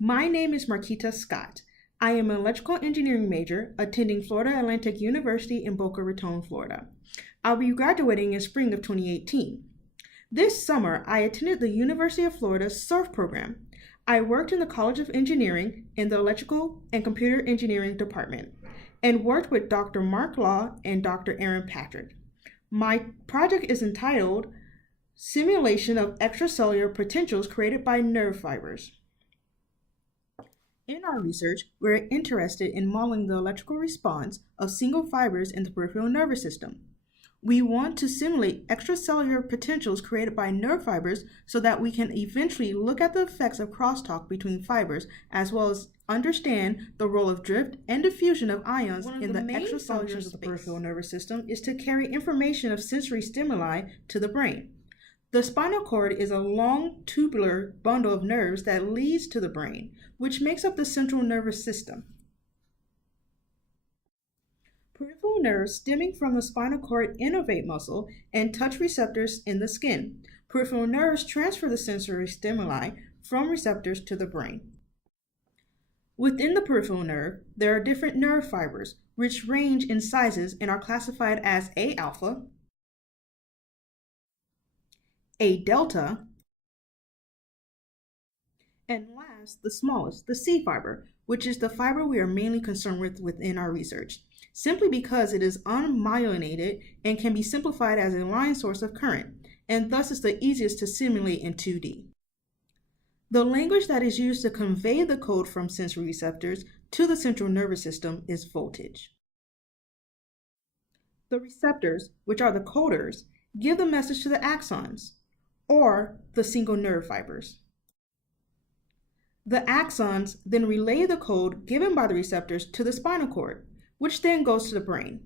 My name is Marquita Scott. I am an electrical engineering major attending Florida Atlantic University in Boca Raton, Florida. I'll be graduating in spring of 2018. This summer, I attended the University of Florida SURF program. I worked in the College of Engineering in the Electrical and Computer Engineering department and worked with Dr. Mark Law and Dr. Aaron Patrick. My project is entitled Simulation of Extracellular Potentials Created by Nerve Fibers. In our research, we're interested in modeling the electrical response of single fibers in the peripheral nervous system. We want to simulate extracellular potentials created by nerve fibers so that we can eventually look at the effects of crosstalk between fibers, as well as understand the role of drift and diffusion of ions in the extracellular space. Of the peripheral nervous system is to carry information of sensory stimuli to the brain. The spinal cord is a long tubular bundle of nerves that leads to the brain, which makes up the central nervous system. Peripheral nerves stemming from the spinal cord innervate muscle and touch receptors in the skin. Peripheral nerves transfer the sensory stimuli from receptors to the brain. Within the peripheral nerve, there are different nerve fibers, which range in sizes and are classified as A alpha, A delta, and last, the smallest, the C fiber, which is the fiber we are mainly concerned with within our research, simply because it is unmyelinated and can be simplified as a line source of current, and thus is the easiest to simulate in 2D. The language that is used to convey the code from sensory receptors to the central nervous system is voltage. The receptors, which are the coders, give the message to the axons, or the single nerve fibers. The axons then relay the code given by the receptors to the spinal cord, which then goes to the brain.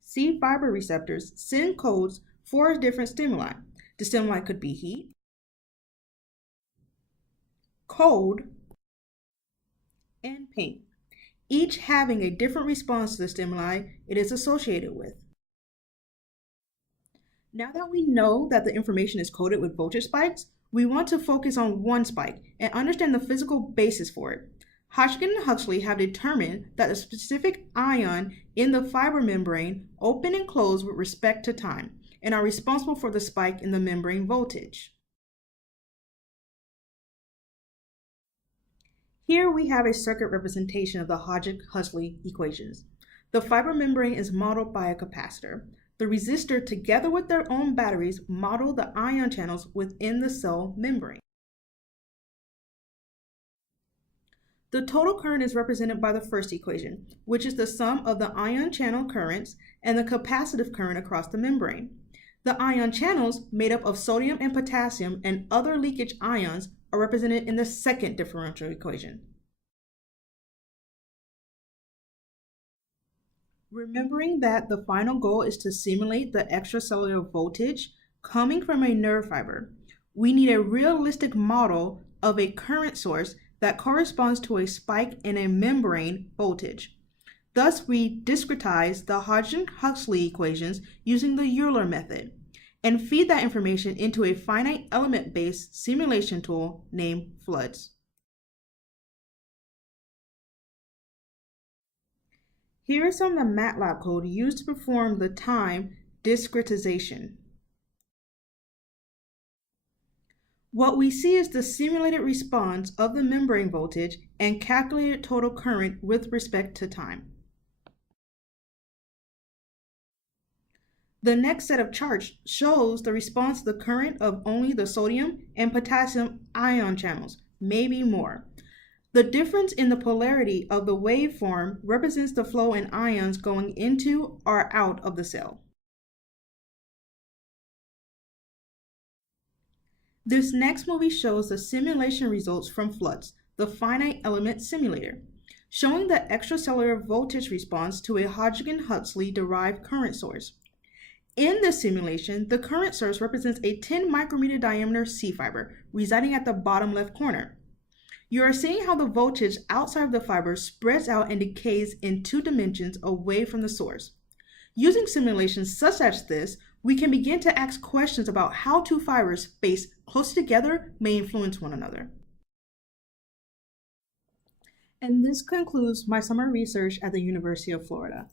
C fiber receptors send codes for different stimuli. The stimuli could be heat, cold, and pain, each having a different response to the stimuli it is associated with. Now that we know that the information is coded with voltage spikes, we want to focus on one spike and understand the physical basis for it. Hodgkin and Huxley have determined that a specific ion in the fiber membrane open and close with respect to time and are responsible for the spike in the membrane voltage. Here we have a circuit representation of the Hodgkin-Huxley equations. The fiber membrane is modeled by a capacitor. The resistor, together with their own batteries, model the ion channels within the cell membrane. The total current is represented by the first equation, which is the sum of the ion channel currents and the capacitive current across the membrane. The ion channels, made up of sodium and potassium and other leakage ions, are represented in the second differential equation. Remembering that the final goal is to simulate the extracellular voltage coming from a nerve fiber, we need a realistic model of a current source that corresponds to a spike in a membrane voltage. Thus, we discretize the Hodgkin-Huxley equations using the Euler method and feed that information into a finite element-based simulation tool named FLUDS. Here is some of the MATLAB code used to perform the time discretization. What we see is the simulated response of the membrane voltage and calculated total current with respect to time. The next set of charts shows the response to the current of only the sodium and potassium ion channels, maybe more. The difference in the polarity of the waveform represents the flow in ions going into or out of the cell. This next movie shows the simulation results from FLUDS, the finite element simulator, showing the extracellular voltage response to a Hodgkin-Huxley derived current source. In this simulation, the current source represents a 10 micrometer diameter C fiber residing at the bottom left corner. You are seeing how the voltage outside of the fiber spreads out and decays in 2 dimensions away from the source. Using simulations such as this, we can begin to ask questions about how two fibers spaced close together may influence one another. And this concludes my summer research at the University of Florida.